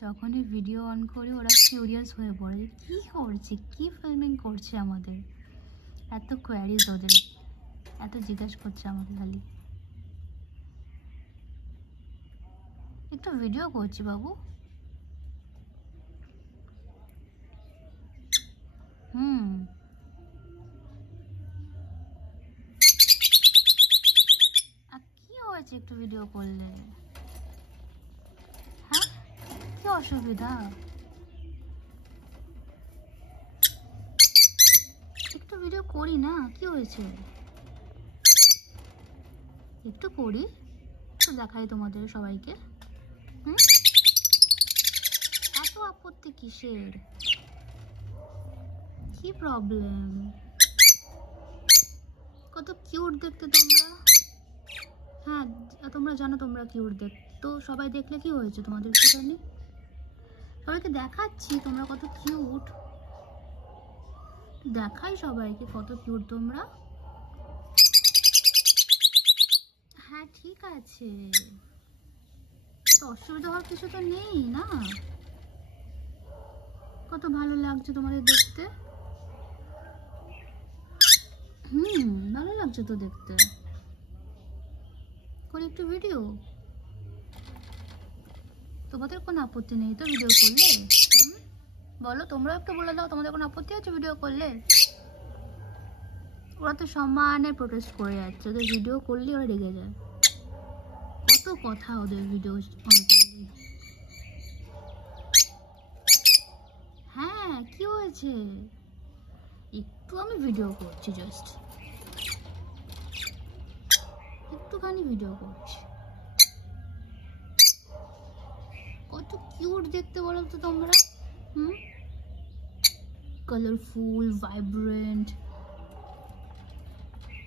যখনই video on করি ওরা কিউরিয়াস হয়ে পড়ে, কি করছে, কি ফিল্মিং করছে, আমাদের এত কোয়ারিজ, ওদের এত জিজ্ঞাসা করছে আমাকে খালি। একটু ভিডিও করছি বাবু। কি হয়েছে একটু ভিডিও করলে? হ্যাঁ, কি অসুবিধা? একটু ভিডিও করি না, কি হয়েছে? একটু করি, একটু দেখাই তোমাদের সবাইকে। এত আপত্তি কিসের? কি প্রবলেম? কত কিউট দেখতে তোমরা। হ্যাঁ, তোমরা জানো তোমরা কিউট দেখতে, তো সবাই দেখলে কি হয়েছে তোমাদের? একটুখানি সবাইকে দেখাচ্ছি তোমরা কত কিউট, দেখাই সবাইকে কত কিউট তোমরা। হ্যাঁ ঠিক আছে, তো অসুবিধা হওয়ার কিছু তো নেই না। কত ভালো লাগছে তোমাদের দেখতে। ভালো লাগছে তো দেখতে। করি একটু ভিডিও, তোমাদের কোনো আপত্তি নেই তো ভিডিও করলে? বলো, তোমরা একটু বলে দাও, তোমাদের কোনো আপত্তি আছে ভিডিও করলে? ওরা তো সমানে প্রোটেস্ট করে যাচ্ছে, ওদের ভিডিও করলে ওরা রেগে যায়। কত কথা ওদের ভিডিও অন করলে। হ্যাঁ, কি হয়েছে? একটু আমি ভিডিও করছি, জাস্ট একটুখানি ভিডিও করছি। কত কিউট দেখতে বলো তো তোমরা। Colourful, vibrant.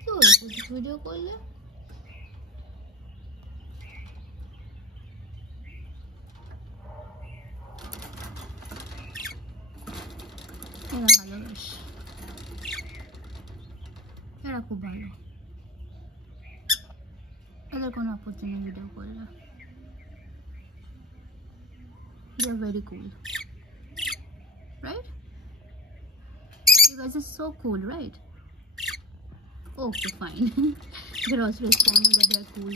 কি হয়েছে ভিডিও করলে? এরা ভালোবাসে, এরা খুব ভালো, এদের কোনো আপত্তি নেই ভিডিও করলে। They are very cool, right? You guys are so cool, right? Okay, fine. They're also responding that they are cool.